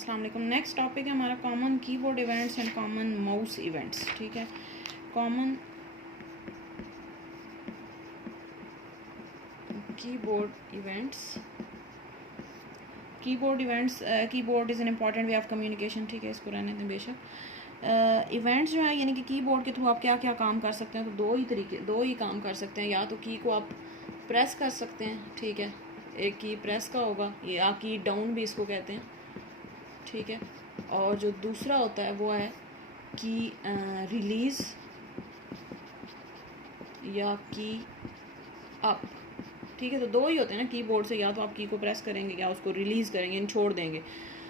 अस्सलाम वालेकुम। Next topic है हमारा common keyboard events and common mouse events. ठीक है, common keyboard events. Keyboard is an important way of communication. ठीक है, इसको रहने दें बेशक। इवेंट्स जो है यानी कि कीबोर्ड के थ्रू आप क्या क्या काम कर सकते हैं, तो दो ही काम कर सकते हैं। या तो की को आप प्रेस कर सकते हैं, ठीक है, एक की प्रेस का होगा, या की डाउन भी इसको कहते हैं, ठीक है। और जो दूसरा होता है वो है की रिलीज़ या की अप। ठीक है, तो दो ही होते हैं ना कीबोर्ड से, या तो आप की को प्रेस करेंगे या उसको रिलीज़ करेंगे, छोड़ देंगे।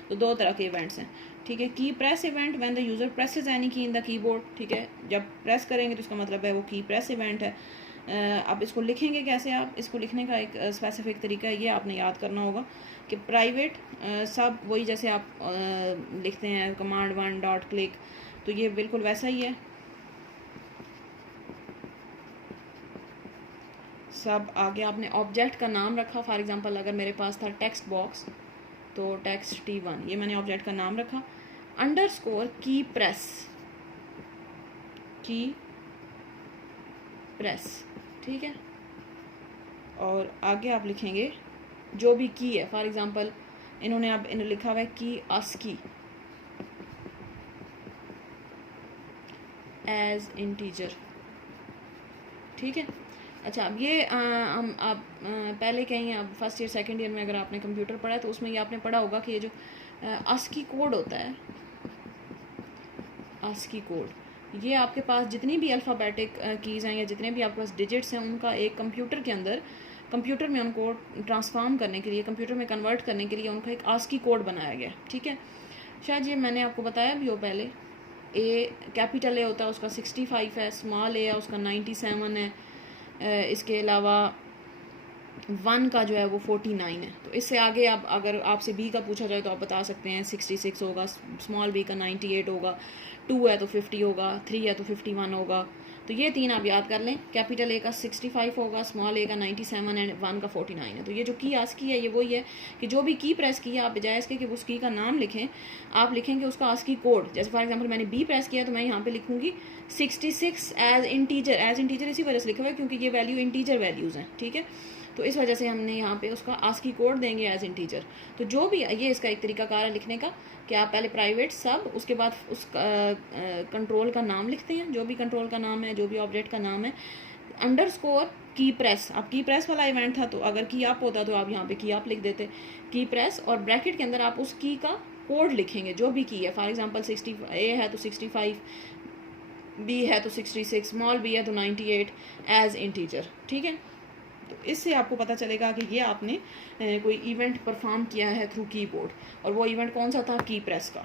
तो दो तरह के इवेंट्स हैं। ठीक है, की press event when the user presses any की इन द कीबोर्ड। ठीक है, जब प्रेस करेंगे तो इसका मतलब है वो की प्रेस इवेंट है। अब इसको लिखेंगे कैसे? आप इसको लिखने का एक स्पेसिफिक तरीका है, ये आपने याद करना होगा कि प्राइवेट सब वही जैसे आप लिखते हैं कमांड 1 डॉट क्लिक, तो ये बिल्कुल वैसा ही है। सब आगे आपने ऑब्जेक्ट का नाम रखा। फॉर एग्जांपल अगर मेरे पास था टेक्स्ट बॉक्स, तो टेक्स्ट T1, ये मैंने ऑब्जेक्ट का नाम रखा। अंडरस्कोर की प्रेस, ठीक है। और आगे आप लिखेंगे जो भी की है। फॉर एग्जांपल इन्होंने लिखा हुआ है की ASCII एज इंटीजर, ठीक है। अच्छा, अब ये हम आप पहले कहीं अब फर्स्ट ईयर सेकंड ईयर में अगर आपने कंप्यूटर पढ़ा है तो उसमें ये आपने पढ़ा होगा कि ये जो ASCII कोड होता है, ASCII कोड, ये आपके पास जितनी भी अल्फ़ाबेटिक कीज़ हैं या जितने भी आपके पास डिजिट्स हैं, उनका एक कंप्यूटर में उनको ट्रांसफॉर्म करने के लिए, कंप्यूटर में कन्वर्ट करने के लिए उनका एक ASCII कोड बनाया गया, ठीक है। शायद ये मैंने आपको बताया भी हो पहले। कैपिटल ए होता है उसका 65 है, स्मॉल ए है उसका 97 है, इसके अलावा 1 का जो है वो 49 है। तो इससे आगे आप अगर आपसे बी का पूछा जाए तो आप बता सकते हैं 66 होगा, स्मॉल बी का 98 होगा, 2 है तो 50 होगा, 3 है तो 51 होगा। तो ये तीन आप याद कर लें। कैपिटल ए का 65 होगा, स्मॉल ए का 97 एंड 1 का 49 है। तो ये जो की ASCII है ये वही है कि जो भी की प्रेस की है, आप बजाय इसके कि उस की का नाम लिखें, आप लिखेंगे उसका ASCII कोड। जैसे फॉर एग्जांपल मैंने बी प्रेस किया तो मैं यहाँ पे लिखूंगी 66 एज इंटीजर इसी वजह से लिखा हुआ है क्योंकि ये वैल्यू इंटीजर वैल्यूज़ हैं, ठीक है। तो इस वजह से हमने यहाँ पे उसका ASCII कोड देंगे एज इंटीजर। तो जो भी ये इसका एक तरीकाकार है लिखने का कि आप पहले प्राइवेट सब, उसके बाद उस कंट्रोल का नाम लिखते हैं, जो भी कंट्रोल का नाम है, जो भी ऑब्जेक्ट का नाम है, अंडरस्कोर की प्रेस। अब की प्रेस वाला इवेंट था तो अगर की आप होता तो आप यहाँ पे की आप लिख देते, की प्रेस, और ब्रैकेट के अंदर आप उस की का कोड लिखेंगे जो भी की है। फॉर एग्जांपल 60 ए है तो 65, बी है तो 66, स्मॉल बी है तो 98 एज इंटीजर, ठीक है। तो इससे आपको पता चलेगा कि ये आपने कोई इवेंट परफॉर्म किया है थ्रू कीबोर्ड, और वो इवेंट कौन सा था? की प्रेस का।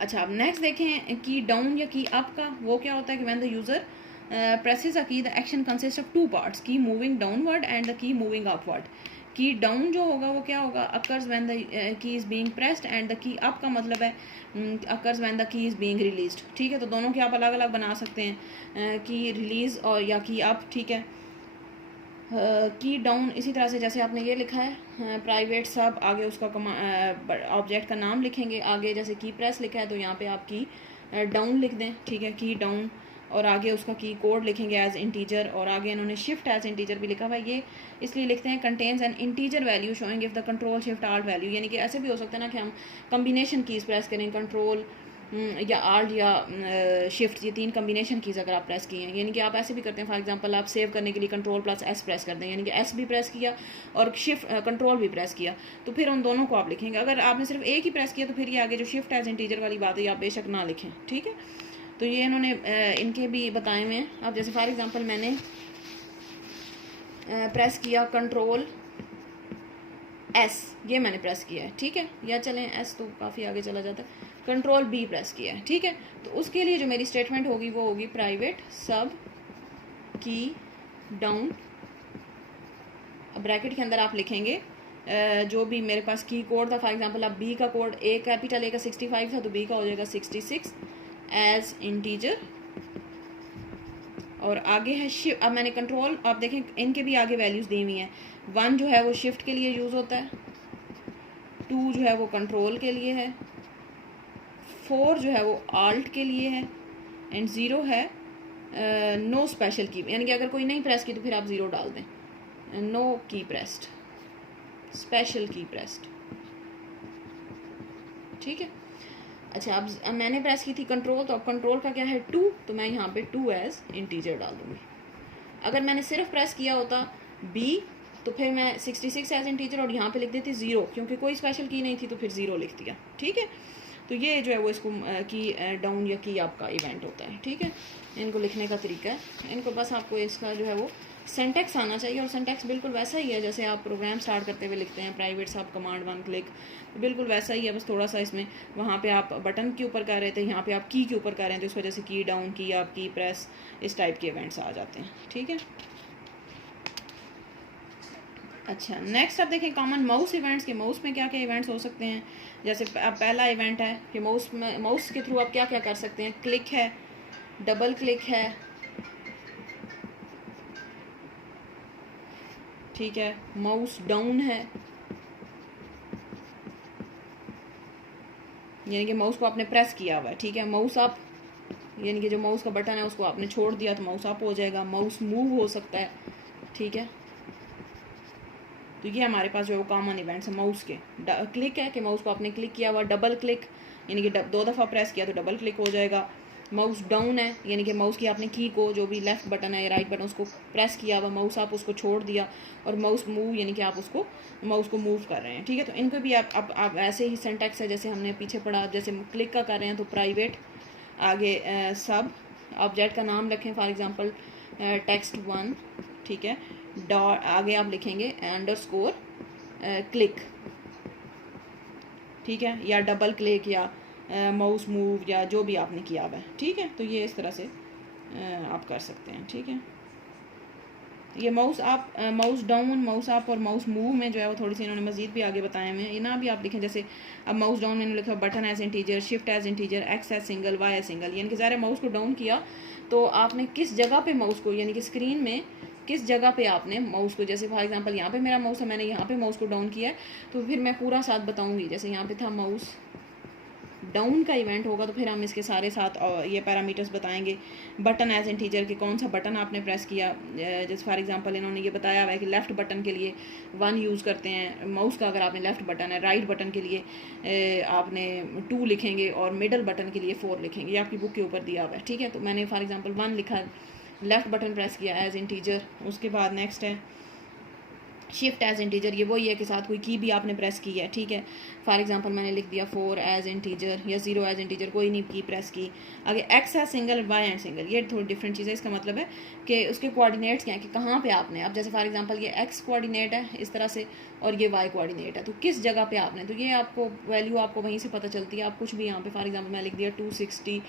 अच्छा, अब नेक्स्ट देखें की डाउन या की अप का। वो क्या होता है कि when the user presses a key, the action consist of 2 parts, key moving downward and the key moving upward. Key down जो होगा वो क्या होगा? Occurs when the key is being pressed, and the key up का मतलब है occurs when the key is being released, ठीक है। तो दोनों की आप अलग अलग बना सकते हैं, की रिलीज़ और या की अप, ठीक है। की डाउन इसी तरह से जैसे आपने ये लिखा है प्राइवेट सब, आगे उसका ऑब्जेक्ट का नाम लिखेंगे, आगे जैसे की प्रेस लिखा है तो यहाँ पे आप की डाउन लिख दें, ठीक है, की डाउन, और आगे उसका की कोड लिखेंगे एज इंटीजर, और आगे इन्होंने शिफ्ट एज इंटीजर भी लिखा हुआ है। ये इसलिए लिखते हैं contains an integer value showing if the control shift alt value. यानी कि ऐसे भी हो सकता है ना कि हम कम्बिनेशन कीज़ प्रेस करें, कंट्रोल या आल्ट या शिफ्ट, ये 3 कम्बिनेशन कीज़ अगर आप प्रेस किए हैं, यानी कि आप ऐसे भी करते हैं। फॉर एग्जांपल आप सेव करने के लिए कंट्रोल प्लस एस प्रेस कर दें, यानी कि एस भी प्रेस किया और शिफ्ट कंट्रोल भी प्रेस किया, तो फिर उन दोनों को आप लिखेंगे। अगर आपने सिर्फ एक ही प्रेस किया तो फिर ये आगे जो शिफ्ट एज इंटीजर वाली बात है आप बेशक ना लिखें, ठीक है। तो ये इन्होंने इनके भी बताए हुए हैं। अब जैसे फॉर एग्जांपल मैंने प्रेस किया कंट्रोल एस, ये मैंने प्रेस किया है, ठीक है, या चलें एस तो काफ़ी आगे चला जाता है, कंट्रोल बी प्रेस किया है, ठीक है। तो उसके लिए जो मेरी स्टेटमेंट होगी वो होगी प्राइवेट सब की डाउन, ब्रैकेट के अंदर आप लिखेंगे जो भी मेरे पास की कोड था। फॉर एग्जांपल अब बी का कोड, ए कैपिटल ए का 65 था तो बी का हो जाएगा 66 एज इंटीजर, और आगे है शिफ्ट। अब मैंने कंट्रोल, आप देखें इनके भी आगे वैल्यूज़ दी हुई हैं। 1 जो है वो शिफ्ट के लिए यूज़ होता है, 2 जो है वो कंट्रोल के लिए है, 4 जो है वो आल्ट के लिए है, एंड 0 है नो स्पेशल की, यानी कि अगर कोई नहीं प्रेस की तो फिर आप 0 डाल दें, नो की प्रेस्ड, स्पेशल की प्रेस्ड, ठीक है। अच्छा, अब मैंने प्रेस की थी कंट्रोल, तो अब कंट्रोल का क्या है 2, तो मैं यहाँ पे 2 एज इंटीजर डाल दूँगी। अगर मैंने सिर्फ प्रेस किया होता बी तो फिर मैं 66 एज इंटीजर और यहाँ पे लिख देती 0, क्योंकि कोई स्पेशल की नहीं थी तो फिर 0 लिख दिया, ठीक है। तो ये जो है वो इसको की डाउन या की आपका इवेंट होता है, ठीक है। इनको लिखने का तरीका है, इनको बस आपको इसका जो है वो सिंटैक्स आना चाहिए, और सिंटैक्स बिल्कुल वैसा ही है जैसे आप प्रोग्राम स्टार्ट करते हुए लिखते हैं, प्राइवेट सब कमांड 1 क्लिक, तो बिल्कुल वैसा ही है, बस थोड़ा सा इसमें वहाँ पे आप बटन के ऊपर कर रहे थे, यहाँ पे आप की के ऊपर कर रहे हैं, तो इस वजह से की डाउन, की आप, की प्रेस, इस टाइप के इवेंट्स आ जाते हैं, ठीक है। अच्छा, नेक्स्ट आप देखें कॉमन माउस इवेंट्स के, माउस में क्या क्या इवेंट्स हो सकते हैं। जैसे अब पहला इवेंट है कि माउस के थ्रू आप क्या क्या कर सकते हैं, क्लिक है, डबल क्लिक है, ठीक है, माउस डाउन है, यानी कि माउस को आपने प्रेस किया हुआ है, ठीक है, माउस अप, यानी कि जो माउस का बटन है उसको आपने छोड़ दिया तो माउस अप हो जाएगा, माउस मूव हो सकता है, ठीक है। तो ये हमारे पास जो है वो कॉमन इवेंट्स है माउस के। क्लिक है कि माउस को आपने क्लिक किया हुआ, डबल क्लिक यानी कि 2 दफ़ा प्रेस किया तो डबल क्लिक हो जाएगा। माउस डाउन है यानी कि माउस की आपने की को, जो भी लेफ्ट बटन है या राइट बटन, उसको प्रेस किया हुआ, माउस आप उसको छोड़ दिया, और माउस मूव यानी कि आप उसको माउस को मूव कर रहे हैं, ठीक है। तो इनको भी आप ऐसे ही सिंटैक्स है जैसे हमने पीछे पढ़ा, जैसे क्लिक का कर रहे हैं तो प्राइवेट, आगे सब ऑब्जेक्ट का नाम रखें, फॉर एग्जांपल टेक्स्ट 1, ठीक है, डॉट, आगे आप लिखेंगे अंडरस्कोर क्लिक, ठीक है, या डबल क्लिक, या माउस मूव, या जो भी आपने किया हुआ है, ठीक है। तो ये इस तरह से आप कर सकते हैं, ठीक है। ये माउस आप, माउस डाउन, माउस अप और माउस मूव में जो है वो थोड़ी सी इन्होंने मजीद भी आगे बताए हुए हैं, इना भी आप लिखें। जैसे अब माउस डाउन मैंने लिखा button as integer, shift as integer, X as single, Y as single, यानी कि ज़ाहिर माउस को डाउन किया तो आपने किस जगह पे माउस को, यानी कि स्क्रीन में किस जगह पे आपने माउस को, जैसे फॉर एग्जांपल यहाँ पे मेरा माउस है, मैंने यहाँ पे माउस को डाउन किया है, तो फिर मैं पूरा साथ बताऊँगी। जैसे यहाँ पे था माउस डाउन का इवेंट होगा तो फिर हम इसके सारे साथ ये पैरामीटर्स बताएंगे। बटन एज इंटीजर के कौन सा बटन आपने प्रेस किया, जैसे फॉर एग्जांपल इन्होंने ये बताया हुआ है कि लेफ़्ट बटन के लिए 1 यूज़ करते हैं माउस का, अगर आपने लेफ़्ट बटन है, राइट बटन के लिए आपने 2 लिखेंगे, और मिडल बटन के लिए 4 लिखेंगे, ये आपकी बुक के ऊपर दिया हुआ है, ठीक है। तो मैंने फॉर एग्जाम्पल 1 लिखा, लेफ़्ट बटन प्रेस किया एज इंटीजर। उसके बाद नेक्स्ट है शिफ्ट एज इंटीजर, ये वही है कि साथ कोई की भी आपने प्रेस की है, ठीक है। फॉर एग्जांपल मैंने लिख दिया 4 एज इंटीजर या 0 एज इंटीजर, कोई नहीं की प्रेस की। आगे X as single, Y and single, ये थोड़ी डिफरेंट चीज़ है। इसका मतलब है कि उसके कोऑर्डिनेट्स क्या है कि कहाँ पे आपने, अब जैसे फॉर एग्जांपल ये एक्स कोऑर्डिनेट है इस तरह से, और ये वाई कोऑर्डिनेट है, तो किस जगह पे आपने, तो ये आपको वैल्यू आपको वहीं से पता चलती है। आप कुछ भी यहाँ पे फॉर एग्जाम्पल मैं लिख दिया 260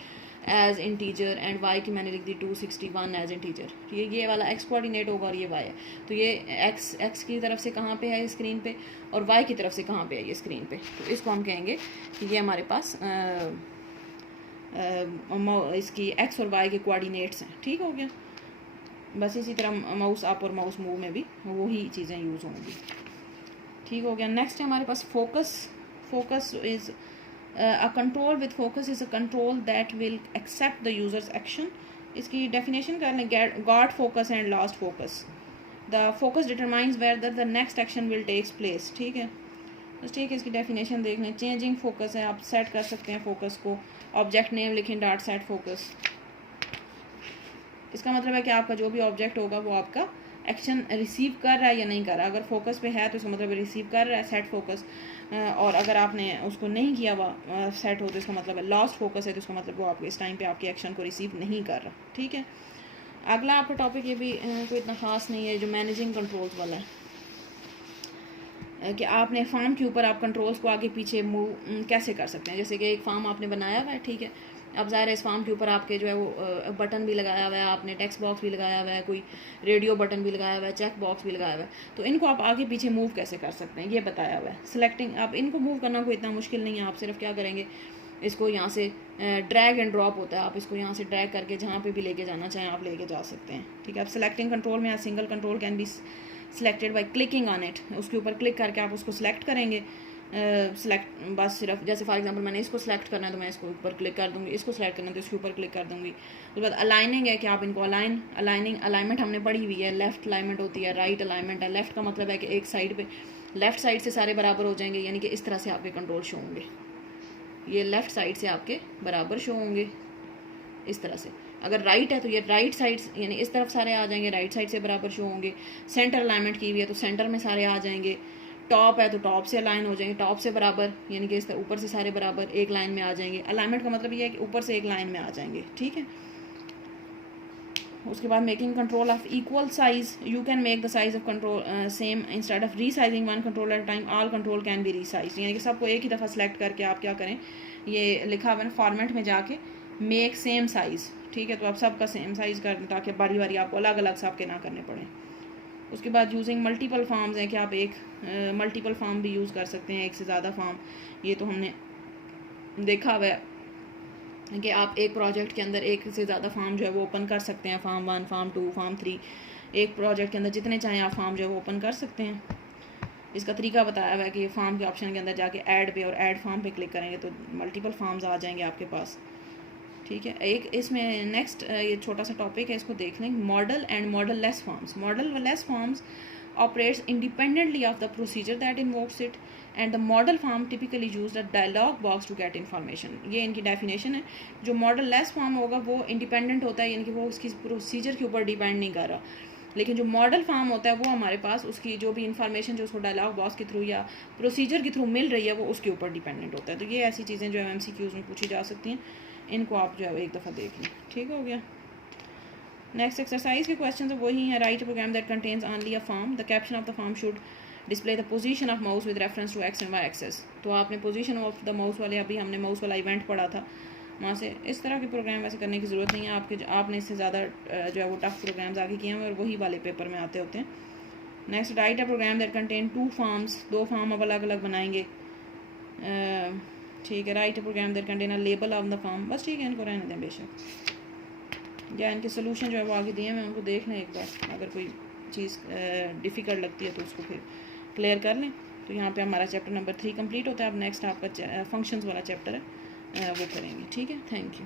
एज इंटीजर, एंड वाई की मैंने लिख दी 261 एज इंटीजर, ये वाला एक्स कोऑर्डिनेट होगा और ये वाई है। तो ये एक्स की तरफ से कहाँ पे है स्क्रीन पे, और वाई की तरफ से कहाँ पे है ये स्क्रीन पे, तो इसको हम कहेंगे कि ये हमारे पास इसकी एक्स और वाई के कोऑर्डिनेट्स हैं, ठीक हो गया। बस इसी तरह माउस अप और माउस मूव में भी वही चीज़ें यूज़ होंगी, ठीक हो गया। नेक्स्ट है हमारे पास focus. Focus is a control with focus is a control that will accept the user's action. इसकी definition कर लें, got focus and lost focus. The focus determines whether the next action will takes place, ठीक है। तो ठीक है, इसकी definition देख लें। changing focus है, आप set कर सकते हैं focus को, object name लिखें dot set focus। इसका मतलब है कि आपका जो भी ऑब्जेक्ट होगा वो आपका एक्शन रिसीव कर रहा है या नहीं कर रहा। अगर फोकस पे है तो इसका मतलब रिसीव कर रहा है, सेट फोकस, और अगर आपने उसको नहीं किया हुआ सेट हो तो इसका मतलब है लॉस्ट फोकस है, तो इसका मतलब वो आपको इस टाइम पे आपके एक्शन को रिसीव नहीं कर रहा, ठीक है। अगला आपका टॉपिक ये भी कोई इतना ख़ास नहीं है, जो मैनेजिंग कंट्रोल्स वाला है, कि आपने फॉर्म के ऊपर आप कंट्रोल्स को आगे पीछे मूव कैसे कर सकते हैं। जैसे कि एक फॉर्म आपने बनाया हुआ है, ठीक है, अब ज़ाहिर है इस फॉर्म के ऊपर आपके जो है वो बटन भी लगाया हुआ है, आपने टेक्स्ट बॉक्स भी लगाया हुआ है, कोई रेडियो बटन भी लगाया हुआ है, चेक बॉक्स भी लगाया हुआ है, तो इनको आप आगे पीछे मूव कैसे कर सकते हैं ये बताया हुआ है। सिलेक्टिंग, आप इनको मूव करना कोई इतना मुश्किल नहीं है, आप सिर्फ क्या करेंगे, इसको यहाँ से ड्रैग एंड ड्रॉप होता है, आप इसको यहाँ से ड्रैग करके जहाँ पे भी लेके जाना चाहें आप लेके जा सकते हैं, ठीक है। अब सिलेक्टिंग कंट्रोल में single control can be selected by clicking on it, उसके ऊपर क्लिक करके आप उसको सिलेक्ट करेंगे, सेलेक्ट, बस सिर्फ जैसे फॉर एग्जांपल मैंने इसको सेलेक्ट करना है तो मैं इसको ऊपर क्लिक कर दूँगी, इसको सेलेक्ट करना है तो इसके ऊपर क्लिक कर दूँगी। उसके बाद अलाइनिंग है कि आप इनको अलाइनमेंट हमने पढ़ी हुई है, लेफ़्ट अलाइनमेंट होती है, राइट अलाइनमेंट है। लेफ़्ट का मतलब है कि एक साइड पे लेफ़्ट साइड से सारे बराबर हो जाएंगे, यानी कि इस तरह से आपके कंट्रोल शो होंगे, ये लेफ़्ट साइड से आपके बराबर शो होंगे इस तरह से। अगर राइट है तो ये राइट साइड यानी इस तरफ सारे आ जाएंगे, राइट साइड से बराबर शो होंगे। सेंटर अलाइनमेंट की हुई है तो सेंटर में सारे आ जाएंगे। टॉप है तो टॉप से अलाइन हो जाएंगे, टॉप से बराबर, यानी कि इस तरह ऊपर से सारे बराबर एक लाइन में आ जाएंगे। अलाइनमेंट का मतलब ये है कि ऊपर से एक लाइन में आ जाएंगे, ठीक है। उसके बाद making control of equal size, you can make the size of control same instead of resizing one control at time, all control can be resize, यानी कि सबको एक ही दफ़ा सेलेक्ट करके आप क्या करें, ये लिखा हुआ है फॉर्मेट में जाके मेक सेम साइज़, ठीक है। तो आप सबका सेम साइज़ कर दें ताकि बारी बारी आपको अलग अलग सबके ना करने पड़े। उसके बाद यूजिंग मल्टीपल फॉर्म्स हैं कि आप एक मल्टीपल फॉर्म भी यूज़ कर सकते हैं, एक से ज़्यादा फॉर्म। ये तो हमने देखा हुआ है कि आप एक प्रोजेक्ट के अंदर एक से ज़्यादा फॉर्म जो है वो ओपन कर सकते हैं, फॉर्म 1, फॉर्म 2, फॉर्म 3, एक प्रोजेक्ट के अंदर जितने चाहें आप फॉर्म जो है वो ओपन कर सकते हैं। इसका तरीका बताया हुआ है कि फॉर्म के ऑप्शन के अंदर जाके ऐड पे और ऐड फॉर्म पे क्लिक करेंगे तो मल्टीपल फॉर्म्स आ जाएंगे आपके पास, ठीक है। एक इसमें नेक्स्ट ये छोटा सा टॉपिक है, इसको देख लें, model and model less forms. Model less forms operates independently of the procedure that invokes it and the model form typically use the dialog box to get information। ये इनकी डेफिनेशन है। जो मॉडल लेस फॉर्म होगा वो independent होता है, यानी कि वो उसकी प्रोसीजर के ऊपर डिपेंड नहीं कर रहा, लेकिन जो मॉडल फॉर्म होता है वो हमारे पास उसकी जो भी इंफॉर्मेशन जो उसको डायलॉग बॉक्स के थ्रू या प्रोसीजर के थ्रू मिल रही है वो उसके ऊपर डिपेंडेंट होता है। तो ये ऐसी चीज़ें जो MCQs में पूछी जा सकती हैं, इनको आप जो है एक दफ़ा देख लें, ठीक हो गया। नेक्स्ट एक्सरसाइज के क्वेश्चन तो वही हैं। Right program that contains only a form, the caption of the form should display the position of mouse with reference to X and Y axes. तो आपने पोजीशन ऑफ द माउस वाले, अभी हमने mouse वाला event पढ़ा था, वहाँ से इस तरह के प्रोग्राम वैसे करने की ज़रूरत नहीं है आपने इससे ज़्यादा जो है वो टफ प्रोग्राम्स आगे किए हैं और वही वाले पेपर में आते होते हैं। Next, right a program that contain 2 forms, 2 form अब अलग अलग बनाएंगे, ठीक है। Right a program that contain a label of the form, बस ठीक है, इनको रहने दें बेशक, या इनके सोल्यूशन जो है वो आगे दिए हैं, उनको देख लें एक बार, अगर कोई चीज़ डिफ़िकल्ट लगती है तो उसको फिर क्लियर कर लें। तो यहाँ पे हमारा चैप्टर नंबर 3 कंप्लीट होता है। अब नेक्स्ट आपका फंक्शंस वाला चैप्टर है वो करेंगे, ठीक है। Thank you.